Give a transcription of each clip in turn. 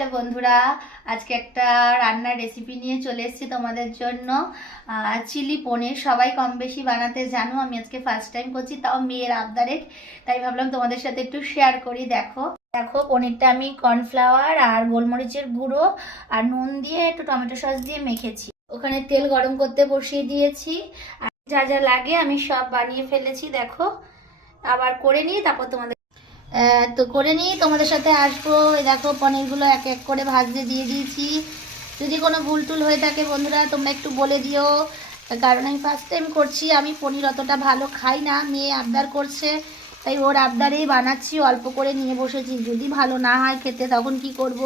Hello বন্ধুরা, আজকে একটা রান্নার রেসিপি নিয়ে চলে এসেছি তোমাদের জন্য। চিলি পনির সবাই কম বেশি বানাতে জানো, আমি আজকে ফার্স্ট টাইম করছি, তাও মেয়ের আবদারে, তাই ভাবলাম তোমাদের সাথে একটু শেয়ার করি। দেখো দেখো পনিরটা আমি কর্নফ্লাওয়ার আর গোলমরিচের গুঁড়ো আর নুন দিয়ে একটু টমেটো সস দিয়ে মেখেছি। ওখানে তেল গরম করতে বসিয়ে দিয়েছি, আর যা যা লাগে আমি সব বানিয়ে ফেলেছি। দেখো আবার করে নিই, তারপর তোমাদের তোমাদের সাথে আসবো। এই দেখো পনিরগুলো এক এক করে ভাজতে দিয়ে দিয়েছি। যদি কোনো ভুল টুল হয়ে থাকে বন্ধুরা তোমরা একটু বলে দিও, কারণ আমি ফার্স্ট টাইম করছি। আমি পনির অতটা ভালো খাই না, মেয়ে আবদার করছে তাই ওর আবদারেই বানাচ্ছি, অল্প করে নিয়ে বসেছি। যদি ভালো না হয় খেতে তখন কি করব,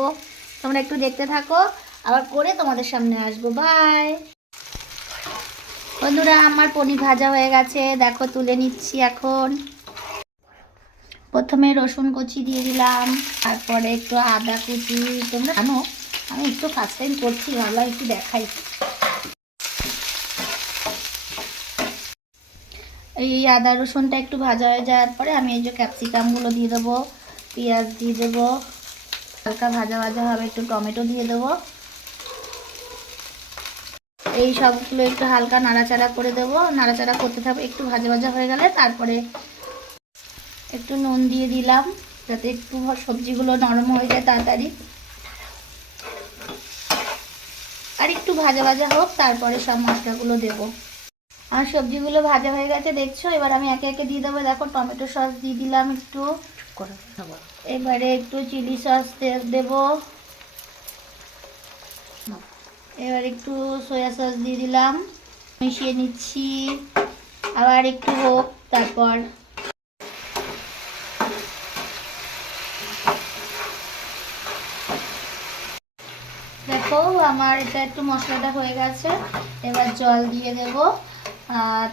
তোমরা একটু দেখতে থাকো, আবার করে তোমাদের সামনে আসবো। বাই বন্ধুরা, আমার পনির ভাজা হয়ে গেছে, দেখো তুলে নিচ্ছি। এখন প্রথমে রসুন কুচি দিয়ে দিলাম, তারপরে একটু আদা কুচি। তোমরা জানো আমি একটু ফার্স্ট টাইম করছি, ভাবলাম একটু দেখাই। এই আদা রসুনটা একটু ভাজা হয়ে যাওয়ার পরে আমি এই যে ক্যাপসিকামগুলো দিয়ে দেবো, পেঁয়াজ দিয়ে দেবো, হালকা ভাজা ভাজা হবে, একটু টমেটো দিয়ে দেবো। এই সবগুলো একটু হালকা নাড়াচাড়া করে দেবো, নাড়াচাড়া করতে থাকবে। একটু ভাজা ভাজা হয়ে গেলে তারপরে একটু নুন দিয়ে দিলাম, যাতে একটু সবজিগুলো নরম হয়ে যায় তাড়াতাড়ি। আর একটু ভাজা ভাজা হোক, তারপরে সব মশলাগুলো দেবো। আর সবজিগুলো ভাজা হয়ে গেছে দেখছো, এবার আমি একে একে দিয়ে দেবো। দেখো টমেটো সস দিয়ে দিলাম একটু, এবারে একটু চিলি সস দেবো, এবার একটু সয়া সস দিয়ে দিলাম, মিশিয়ে নিচ্ছি। আবার একটু হোক, তারপর দেখো আমার এটা একটু মশলাটা হয়ে গেছে, এবার জল দিয়ে দেব।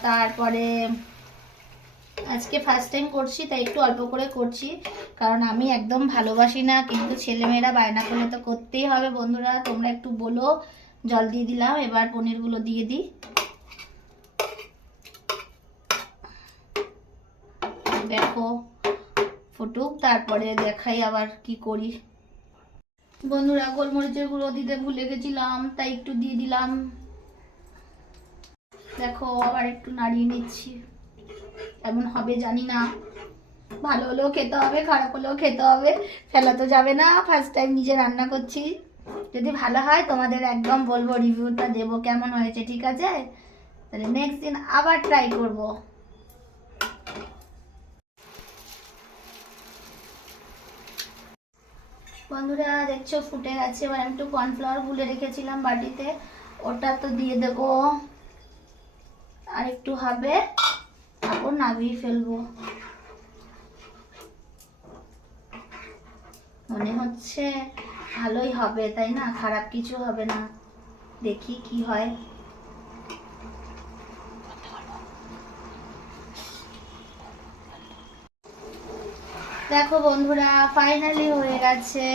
তারপরে আজকে ফার্স্ট টাইম করছি তাই একটু অল্প করে করছি, কারণ আমি একদম ভালোবাসি না, কিন্তু ছেলেমেয়েরা বায়না করলে তো করতেই হবে। বন্ধুরা তোমরা একটু বলো। জল দিয়ে দিলাম, এবার পনিরগুলো দিয়ে দিই। দেখো ফুটুক, তারপরে দেখাই আবার কি করি। বন্ধুরা গোলমরিচের গুঁড়ো দিতে ভুলে গেছিলাম, তাই একটু দিয়ে দিলাম। দেখো আবার একটু নাড়িয়ে নিচ্ছি। এমন হবে জানি না, ভালো হলেও খেতে হবে, খারাপ হলেও খেতে হবে, ফেলা তো যাবে না। ফার্স্ট টাইম নিজে রান্না করছি, যদি ভালো হয় তোমাদের একদম বলবো, রিভিউটা দেবো কেমন হয়েছে, ঠিক আছে? তাহলে নেক্সট দিন আবার ট্রাই করব। বন্ধুরা দেখছো ফুটে গেছে, এবার আমি একটু কর্নফ্লাওয়ার গুলে রেখেছিলাম বাটিতে, ওটা তো দিয়ে দেবো। আর একটু হবে, তারপর নামিয়ে ফেলবো। মনে হচ্ছে ভালোই হবে, তাই না? খারাপ কিছু হবে না, দেখি কি হয়। দেখো বন্ধুরা ফাইনালি হয়ে গেছে,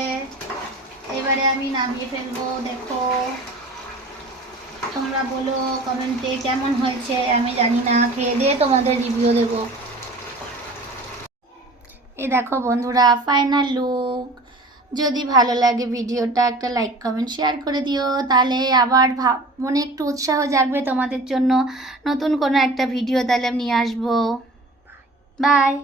এবারে আমি নামিয়ে ফেলবো। দেখো তোমরা বলো কমেন্টে কেমন হয়েছে, আমি জানি না, খেয়ে দিয়ে তোমাদের রিভিউ দেবো। এই দেখো বন্ধুরা ফাইনাল লুক। যদি ভালো লাগে ভিডিওটা একটা লাইক কমেন্ট শেয়ার করে দিও, তাহলে আবার মনে একটু উৎসাহ জাগবে তোমাদের জন্য, নতুন কোনো একটা ভিডিও তাহলে নিয়ে আসবো। বাই।